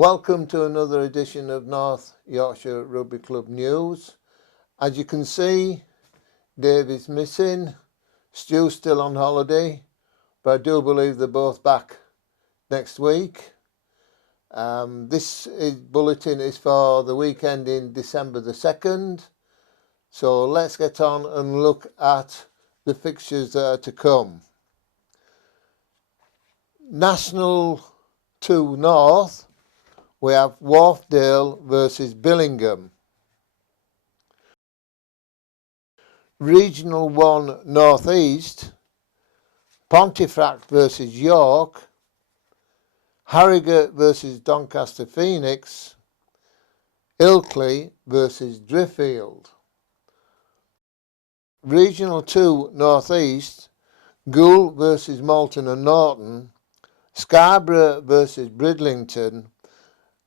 Welcome to another edition of North Yorkshire Rugby Club news. As you can see, Dave is missing, Stu's still on holiday, but I do believe they're both back next week. This bulletin is for the weekend in December the 2nd. So let's get on and look at the fixtures that are to come. National 2 North, we have Wharfdale versus Billingham. Regional 1 North East, Pontefract versus York, Harrogate versus Doncaster Phoenix, Ilkley versus Driffield. Regional 2 North East, Goole versus Malton and Norton, Scarborough versus Bridlington,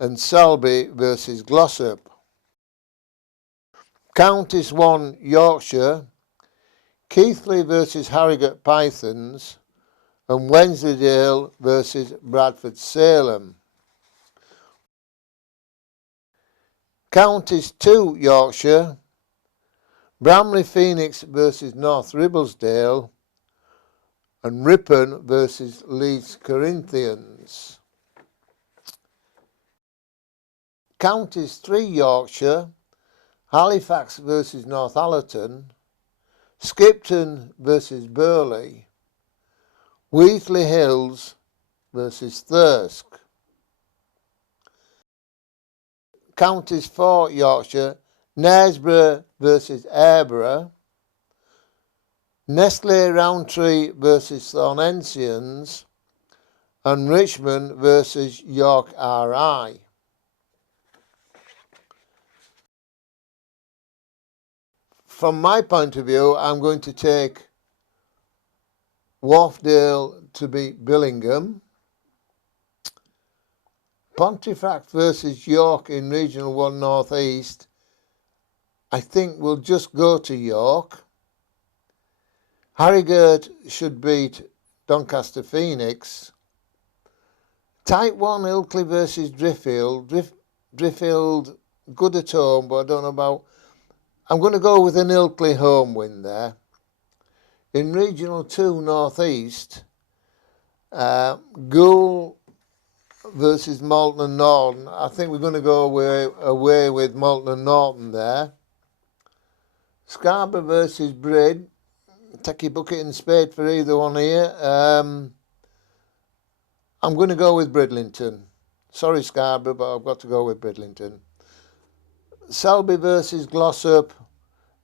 and Selby versus Glossop. Counties 1 Yorkshire, Keighley versus Harrogate Pythons, and Wensleydale versus Bradford Salem. Counties 2 Yorkshire, Bramley Phoenix versus North Ribblesdale, and Ripon versus Leeds Corinthians. Counties 3 Yorkshire, Halifax versus Northallerton, Skipton versus Burley, Wheatley Hills versus Thirsk. Counties 4 Yorkshire, Knaresborough versus Aireborough, Nestle Rowntree versus Thornensians, and Richmond versus York RI. From my point of view, I'm going to take Wharfdale to beat Billingham. Pontefract versus York in Regional 1 North East, I think we'll just go to York. Harrogate should beat Doncaster Phoenix. Type 1 Ilkley versus Driffield. Driffield good at home, but I don't know about... I'm going to go with an Ilkley home win there. In Regional 2 North East, Goole versus Malton and Norton. I think we're going to go away with Malton and Norton there. Scarborough versus Brid. Take your bucket and spade for either one here. I'm going to go with Bridlington. Sorry Scarborough, but I've got to go with Bridlington. Selby versus Glossop,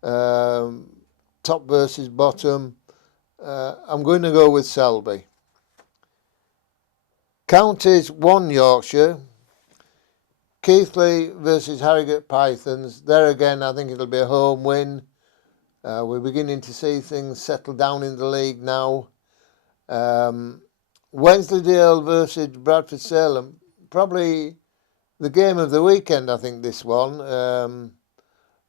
top versus bottom. I'm going to go with Selby. Counties 1 Yorkshire, Keighley versus Harrogate Pythons. There again, I think it'll be a home win. We're beginning to see things settle down in the league now. Wensleydale versus Bradford Salem, probably the game of the weekend, I think, this one.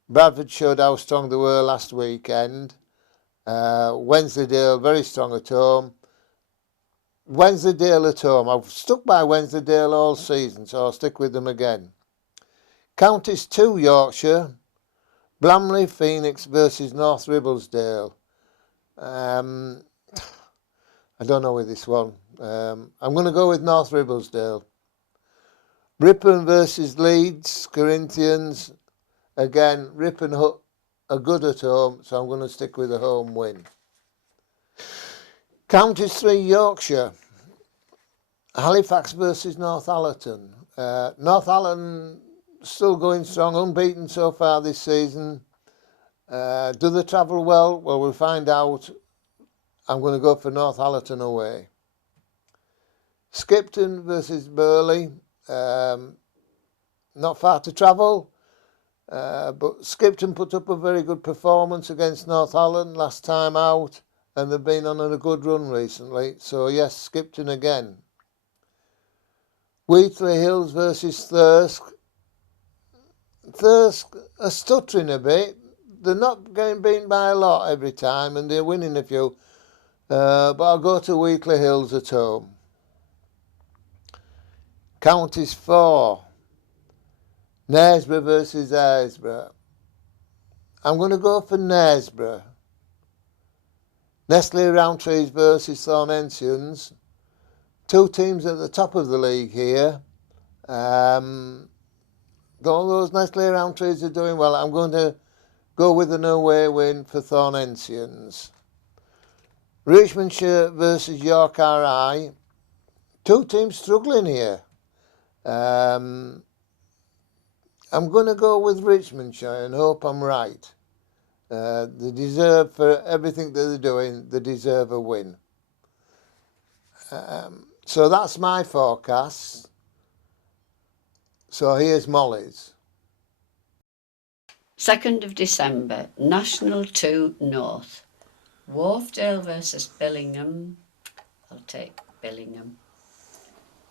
Bradford showed how strong they were last weekend. Wensleydale very strong at home. Wensleydale at home. I've stuck by Wensleydale all season, so I'll stick with them again. Counties 2 Yorkshire, Bramley Phoenix versus North Ribblesdale. I don't know with this one. I'm going to go with North Ribblesdale. Ripon versus Leeds Corinthians. Again, Ripon are good at home, so I'm going to stick with a home win. Counties 3 Yorkshire, Halifax versus Northallerton. Northallerton still going strong, unbeaten so far this season. Do they travel well? Well, we'll find out. I'm going to go for Northallerton away. Skipton versus Burley. Not far to travel, but Skipton put up a very good performance against Northallerton last time out, and they've been on a good run recently, so yes, Skipton again. Wheatley Hills versus Thirsk. Thirsk are stuttering a bit. They're not getting beaten by a lot every time, and they're winning a few, but I'll go to Wheatley Hills at home. Counties 4. Knaresborough versus Aylesbury. I'm going to go for Knaresborough. Nestle Rowntrees versus Thornensians. Two teams at the top of the league here. All those Nestle Rowntrees are doing well. I'm going to go with an away win for Thornensians. Richmondshire versus York RI. Two teams struggling here. I'm going to go with Richmondshire and hope I'm right. They deserve, for everything that they're doing, they deserve a win. So that's my forecast. So here's Molly's. 2nd of December, National 2 North. Wharfdale versus Billingham. I'll take Billingham.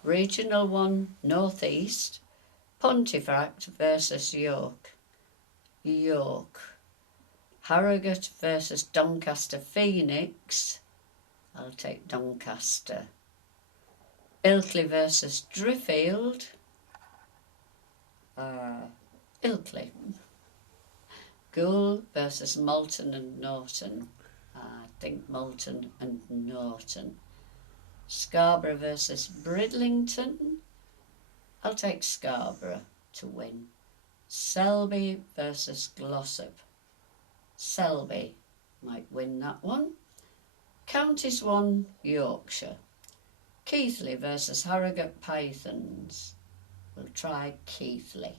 Regional 1 North East. Pontefract versus York. York. Harrogate versus Doncaster Phoenix. I'll take Doncaster. Ilkley versus Driffield. Ilkley. Goole versus Moulton and Norton. I think Moulton and Norton. Scarborough versus Bridlington. I'll take Scarborough to win. Selby versus Glossop. Selby might win that one. Counties 1 Yorkshire. Keighley versus Harrogate Pythons. We'll try Keighley.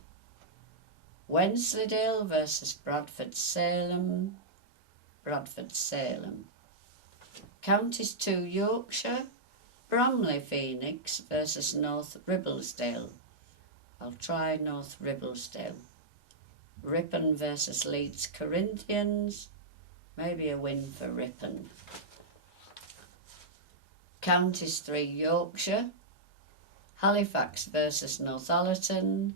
Wensleydale versus Bradford Salem. Bradford Salem. Counties 2 Yorkshire. Bramley Phoenix versus North Ribblesdale. I'll try North Ribblesdale. Ripon versus Leeds Corinthians. Maybe a win for Ripon. Counties 3 Yorkshire. Halifax versus Northallerton.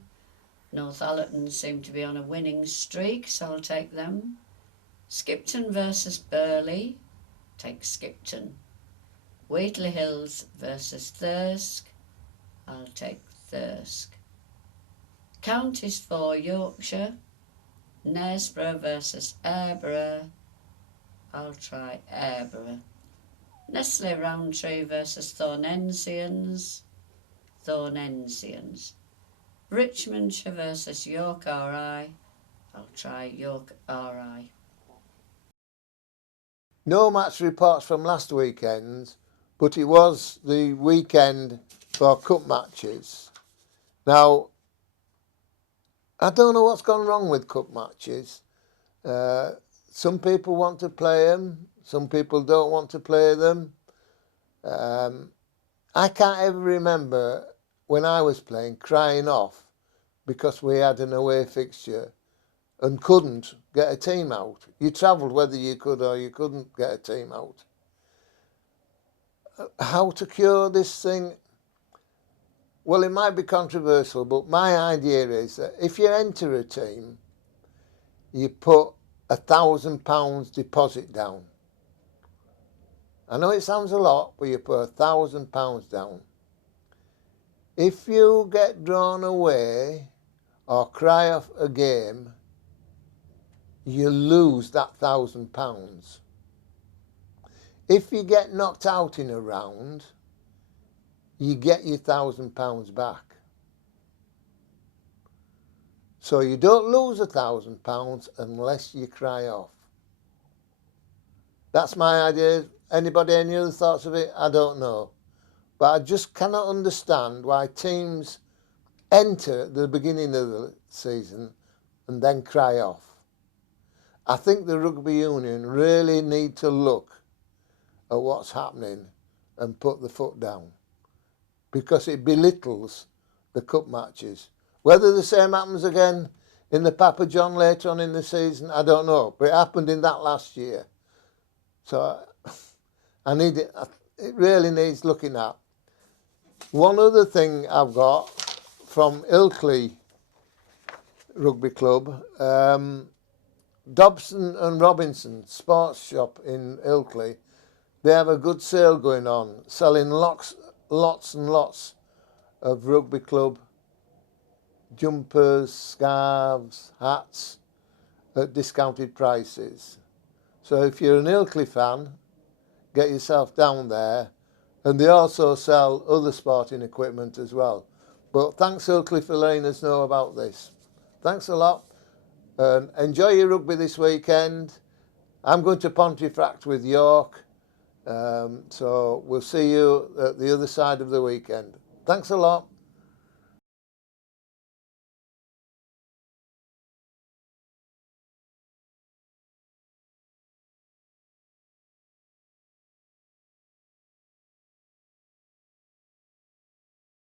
Northallerton seem to be on a winning streak, so I'll take them. Skipton versus Burley. Take Skipton. Wheatley Hills versus Thirsk. I'll take Thirsk. Counties 4 Yorkshire. Knaresborough versus Aireborough. I'll try Aireborough. Nestle Rowntree versus Thornensians. Thornensians. Richmondshire versus York RI. I'll try York RI. No match reports from last weekend, but it was the weekend for cup matches. Now, I don't know what's gone wrong with cup matches. Some people want to play them, some people don't want to play them. I can't ever remember when I was playing crying off because we had an away fixture and couldn't get a team out. You travelled whether you could or you couldn't get a team out. How to cure this thing? Well, it might be controversial, but my idea is that if you enter a team, you put £1,000 deposit down. I know it sounds a lot, but you put £1,000 down. If you get drawn away or cry off a game, you lose that £1,000. If you get knocked out in a round, you get your £1,000 back. So you don't lose £1,000 unless you cry off. That's my idea. Anybody any other thoughts of it? I don't know. But I just cannot understand why teams enter at the beginning of the season and then cry off. I think the rugby union really need to look at what's happening and put the foot down, because it belittles the cup matches. Whether the same happens again in the Papa John later on in the season, I don't know, but it happened in that last year. So it really needs looking at. One other thing I've got from Ilkley Rugby Club, Dobson and Robinson Sports Shop in Ilkley, they have a good sale going on, selling lots and lots of rugby club jumpers, scarves, hats at discounted prices. So if you're an Ilkley fan, get yourself down there. And they also sell other sporting equipment as well. But thanks Ilkley for letting us know about this. Thanks a lot. And enjoy your rugby this weekend. I'm going to Pontefract with York. So we'll see you at the other side of the weekend. Thanks a lot.